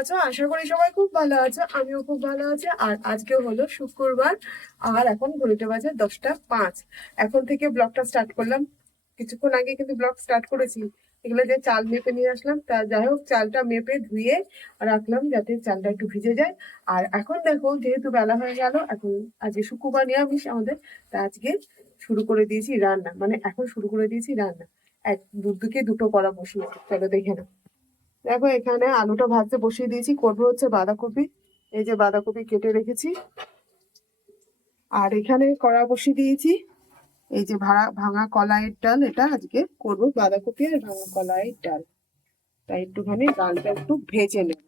আছো? আশা করি সবাই খুব ভালো আছো, আমিও খুব ভালো আছি। আর আজকেও হলো শুক্রবার, আর এখন ঘড়িতে বাজে 10টা 5। এখন থেকে ব্লগটা স্টার্ট করলাম। কিছুক্ষণ আগে কিন্তু ব্লগ স্টার্ট করেছি। এগুলো যে চাল মেপে নিয়ে আসলাম, তা যাই হোক চালটা মেপে ধুয়ে রাখলাম যাতে চালটা একটু ভিজে যায়। আর এখন দেখো যেহেতু বেলা হয়ে গেল, এখন আজকে শুক্রবার নিরামিষ আমাদের, তা আজকে শুরু করে দিয়েছি রান্না, মানে এখন শুরু করে দিয়েছি রান্না। দুদিকে দুটো করা বসিয়েছি, চলো দেখে নাও। দেখো এখানে আলুটা ভাজতে বসিয়ে দিয়েছি, করবো হচ্ছে বাঁধাকপি। এই যে বাঁধাকপি কেটে রেখেছি। আর এখানে কড়া বসিয়ে দিয়েছি, এই যে ভাঙা কলাইয়ের ডাল, এটা আজকে করবো বাঁধাকপি আর ভাঙা কলাইয়ের ডাল। তাই একটুখানি ডালটা একটু ভেজে নেব।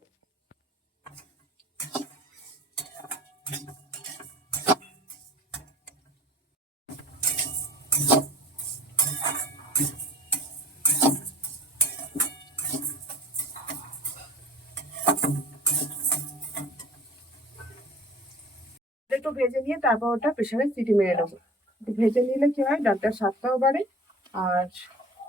একটু ভেজে নিয়ে তারপর ওটা প্রেশারে সিটি মেরে নেবো। একটু ভেজে নিলে কি হয়, ডালটার স্বাদটাও বাড়ে। আর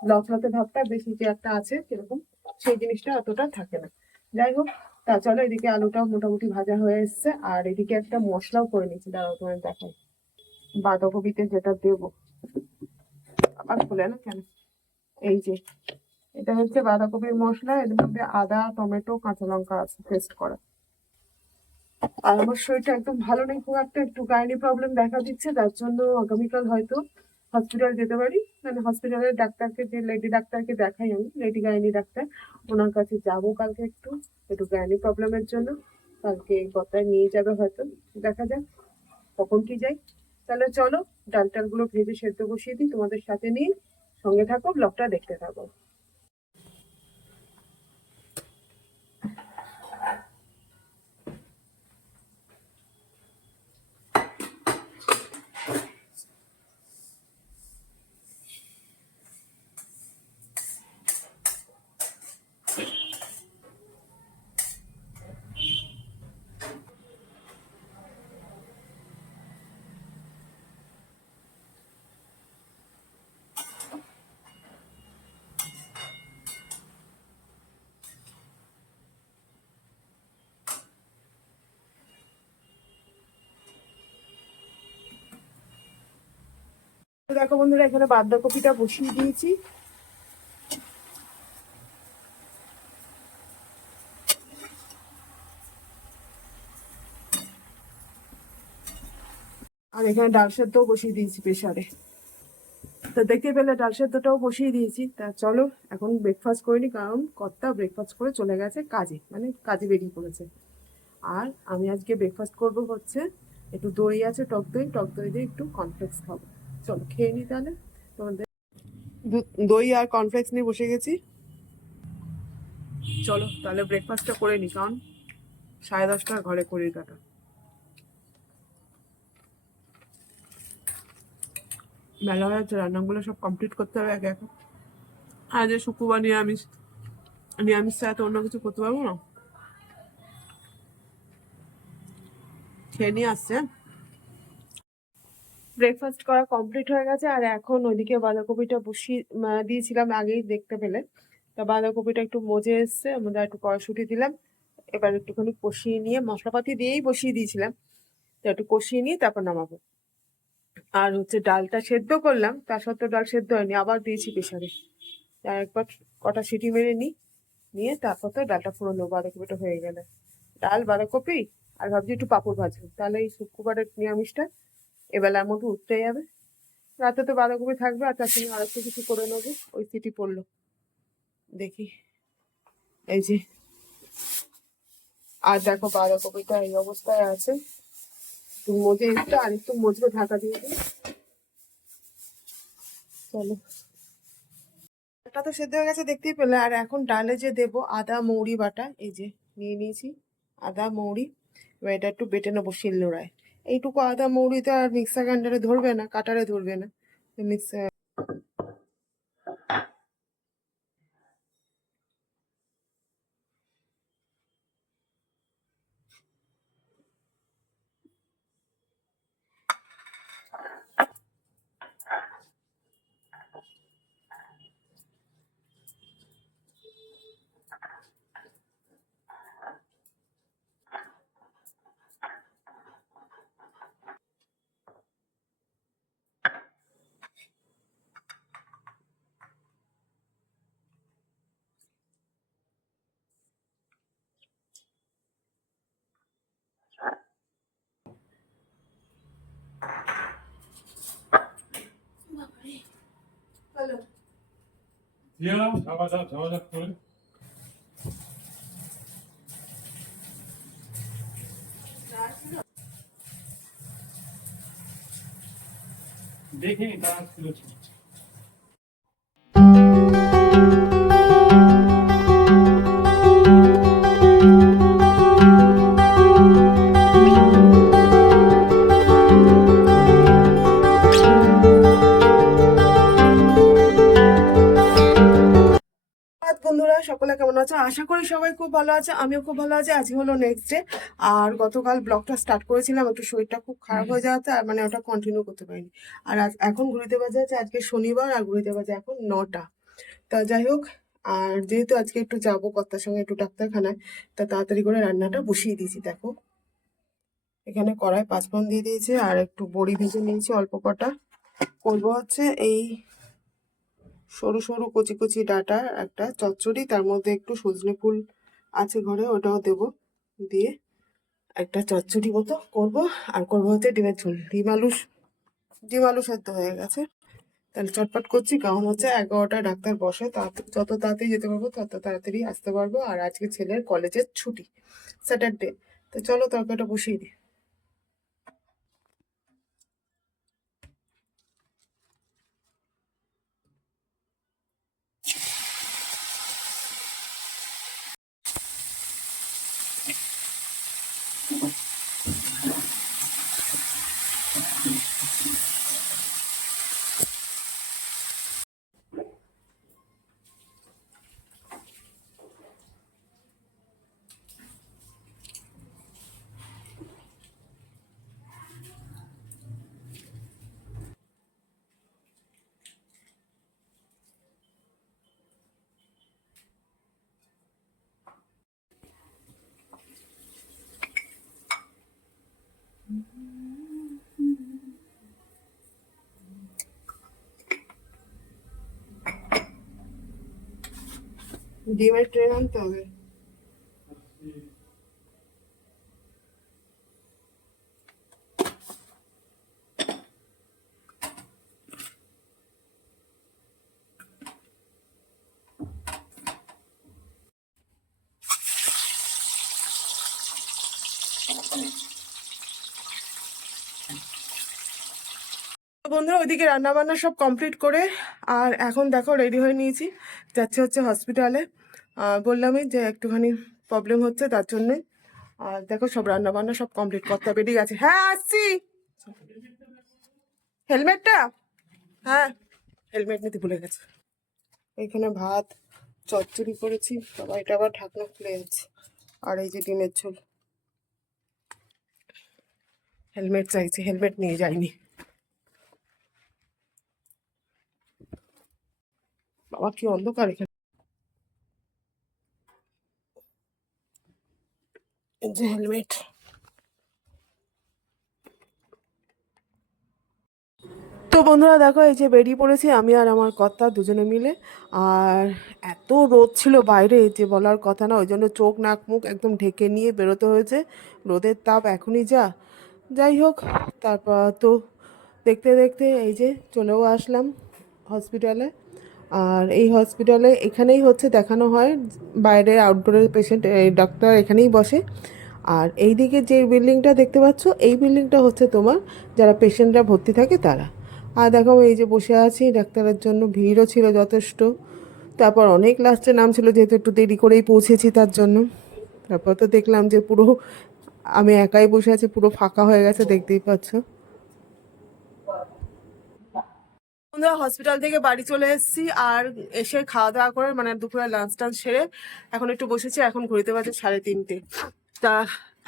লথলথে ভাবটা বেশি যে একটা আছে সেরকম, সেই জিনিসটা অতটা থাকে না। যাই হোক, তা চলো এদিকে আলুটাও মোটামুটি ভাজা হয়ে এসছে। আর এদিকে একটা মশলাও করে নিচ্ছি, দাঁড়াও তোমার দেখাই। বাঁধাকপিতে যেটা দেবো, আবার খুলে না কেন, এই যে এটা হচ্ছে বাঁধাকপির মশলা। এর মধ্যে আদা, টমেটো, কাঁচা লঙ্কা আছে পেস্ট করা। আর আমার শরীরটা একদম ভালো নেই খুব একটা, একটু গাইনি প্রবলেম দেখা দিচ্ছে, তার জন্য আগামীকাল হয়তো হসপিটাল যেতে পারি। মানে হসপিটালের ডাক্তারকে, যে লেডি ডাক্তারকে দেখাই আমি, লেডি গাইনি ডাক্তার, ওনার কাছে যাবো কালকে। একটু একটু গাইনি প্রবলেমের জন্য কালকে কথায় নিয়ে যাবে হয়তো, দেখা যাক কখন কি যাই। তাহলে চলো ডাল টালগুলো ভেজে সেদ্ধ বসিয়ে দিই, তোমাদের সাথে নিয়ে সঙ্গে থাকো, ব্লগটা দেখতে থাকো। দেখো বন্ধুরা, এখানে বাঁধাকপিটা বসিয়ে দিয়েছি। আর এখানে ডাল সেদ্ধও বসিয়ে দিয়েছি প্রেসারে। তো দেখতে পেলে ডাল সেদ্ধটাও বসিয়ে দিয়েছি। তা চলো এখন ব্রেকফাস্ট করে নি, কারণ কর্তা ব্রেকফাস্ট করে চলে গেছে কাজে, মানে কাজে বেরিয়ে পড়েছে। আর আমি আজকে ব্রেকফাস্ট করব হচ্ছে, একটু দই আছে, টক দই, টক দই দিয়ে একটু কর্নফ্লেক্স খাবো। চলো খেয়ে নি তাহলে। তোমাদের দই আর কর্নফ্লেক্স নিয়ে বসে গেছি। চলো তাহলে ব্রেকফাস্টটা করে নি, কারণ 10:30 ঘরে করির কাটা। মেলা হয়ে যাচ্ছে, রান্নাগুলো সব কমপ্লিট করতে হবে একে একে। আর যে শুক্রবার নিরামিষ, নিরামিষ ছাড়া তো অন্য কিছু করতে পারবো না। খেয়ে নিয়ে আসছে। ব্রেকফাস্ট করা কমপ্লিট হয়ে গেছে। আর এখন ওইদিকে বাঁধাকপিটা বসিয়ে দিয়েছিলাম আগেই, দেখতে পেলে। তা বাঁধাকপিটা একটু মজে এসছে, আমরা একটু কড়াইশুঁটি দিলাম। এবার একটুখানি কষিয়ে নিয়ে, মশলাপাতি দিয়েই বসিয়ে দিয়েছিলাম, তো একটু কষিয়ে নিয়ে তারপর নামাবো। আর হচ্ছে ডালটা সেদ্ধ করলাম, তার সত্ত্বেও ডাল সেদ্ধ হয়নি, আবার দিয়েছি প্রেসারে। আর একবার কটা সিটি মেরে নিয়ে তারপর তো ডালটা ফোড়ন দেবো, বাঁধাকপিটা হয়ে গেলে। ডাল, বাঁধাকপি, আর ভাবছি একটু পাঁপড় ভাজবো, তাহলে এই শুক্রবারের নিরামিষটা এবেলার মতো উঠতে যাবে। রাতে তো বাঁধাকপি থাকবে, আর তার সঙ্গে আরেকটু কিছু করে নেবো। ওই সিটি পড়লো, দেখি। এই যে, আর দেখো বাঁধাকপিটা এই অবস্থায় আছে, মজে একটু, আর একটু মজবে, ঢাকা দিয়ে দিই। চলো, ডালটা তো সেদ্ধ হয়ে গেছে দেখতেই পেলে। আর এখন ডালে যে দেবো আদা মৌরি বাটা, এই যে নিয়ে নিয়েছি আদা মৌরি। এবার এটা একটু বেটে নেবো শিলনোড়ায়। এইটুকু আদা মৌরি তো আর মিক্সার গ্রাইন্ডারে ধরবে না, কাটারে ধরবে না, মিক্সার। দেখিনি তারা তুলেছে। বন্ধুরা সকলে কেমন আছো? আশা করি সবাই খুব ভালো আছে, আমিও খুব ভালো আছি। আজকে হলো নেক্সট ডে। আর গতকাল ব্লগটা স্টার্ট করেছিলাম, একটু শরীরটা খুব খারাপ হয়ে যাওয়াতে আর মানে ওটা কন্টিনিউ করতে পারিনি। আর এখন ঘুরিতে বাজে আছে আজকে শনিবার, আর ঘুরিতে বাজে এখন 9টা। তা যাই হোক, আর যেহেতু আজকে একটু যাবো কর্তার সঙ্গে একটু ডাক্তারখানায়, তা তাড়াতাড়ি করে রান্নাটা বসিয়ে দিয়েছি। দেখো এখানে কড়াই পাঁচফোড়ন দিয়ে দিয়েছে, আর একটু বড়ি ভেজে নিয়েছি অল্প কটা। করবো হচ্ছে এই সরু সরু কচি কচি ডাঁটার একটা চচ্চড়ি, তার মধ্যে একটু সজনে ফুল আছে ঘরে, ওটাও দেব, দিয়ে একটা চচ্চড়ি মতো করবো। আর করবো হচ্ছে ডিমের ঝোল। ডিম আলু সেদ্ধ হয়ে গেছে, তাহলে চটপট করছি, কারণ হচ্ছে 11টা ডাক্তার বসে, যত তাড়াতাড়ি যেতে পারবো তত তাড়াতাড়ি আসতে পারবো। আর আজকে ছেলের কলেজের ছুটি, স্যাটারডে। তো চলো তরকারিটা বসিয়ে দিই। ডিমের ট্রেন আনতে হবে। বন্ধুরা ওইদিকে রান্না বান্না সব কমপ্লিট করে, আর এখন দেখো রেডি হয়ে নিয়েছি, যাচ্ছে হচ্ছে হসপিটালে। বললামই যে একটুখানি প্রবলেম হচ্ছে, তার জন্যে। আর দেখো সব রান্না বান্না সব কমপ্লিট, কর্তা বেরিয়ে গেছে। হ্যাঁ আসছি। হেলমেটটা, হ্যাঁ হেলমেট নিতে ভুলে গেছে। এখানে ভাত চচ্চড়ি করেছি, বাবা এটা আবার ঢাকনা খুলে যাচ্ছে। আর এই যে ডিমের ঝোল। হেলমেট চাইছে, হেলমেট নিয়ে যাইনি। বাবা কি অন্ধকার এখানে। এই যে হেলমেট। তো বন্ধুরা দেখো এই যে বেরিয়ে পড়েছি আমি আর আমার কর্তা দুজনে মিলে। আর এত রোদ ছিল বাইরে যে বলার কথা না, ওই জন্য চোখ নাক মুখ একদম ঢেকে নিয়ে বেরোতে হয়েছে। রোদের তাপ এখনই যা, যাই হোক। তারপর তো দেখতে দেখতে এই যে চলেও আসলাম হসপিটালে। আর এই হসপিটালে এখানেই হচ্ছে দেখানো হয়, বাইরে আউটডোরের পেশেন্ট ডাক্তার এখানেই বসে। আর এই দিকে যে বিল্ডিংটা দেখতে পাচ্ছ, এই বিল্ডিংটা হচ্ছে তোমার যারা পেশেন্টরা ভর্তি থাকে তারা। আর দেখো এই যে বসে আছি, ডাক্তারের জন্য ভিড়ও ছিল যথেষ্ট। তারপর অনেক লাস্টে নাম ছিল, যেহেতু একটু দেরি করেই পৌঁছেছি তার জন্য। তারপর তো দেখলাম যে পুরো আমি একাই বসে আছি, পুরো ফাঁকা হয়ে গেছে, দেখতেই পাচ্ছ। বন্ধুরা হসপিটাল থেকে বাড়ি চলে এসেছি, আর এসে খাওয়া দাওয়া করে মানে দুপুরে লাঞ্চ টাঞ্চ সেরে এখন একটু বসেছি। এখন ঘুরিতে বাজে 3:30। তা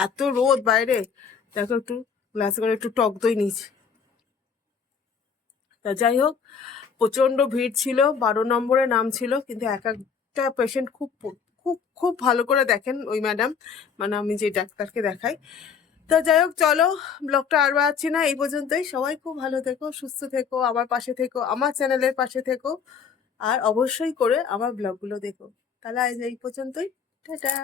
এত রোদ বাইরে, দেখো একটু গ্লাসে করে একটু টক দই নিয়েছি। তা যাই হোক, প্রচণ্ড ভিড় ছিল, 12 নম্বরে নাম ছিল, কিন্তু এক একটা পেশেন্ট খুব খুব খুব ভালো করে দেখেন ওই ম্যাডাম, মানে আমি যে ডাক্তারকে দেখাই। তা যাই হোক চলো, ব্লগটা আর বাড়াচ্ছি না, এই পর্যন্তই। সবাই খুব ভালো থেকো, সুস্থ থেকো, আমার পাশে থেকো, আমার চ্যানেলের পাশে থেকো, আর অবশ্যই করে আমার ব্লগগুলো দেখো। তাহলে আজ এই পর্যন্তই, টাটা।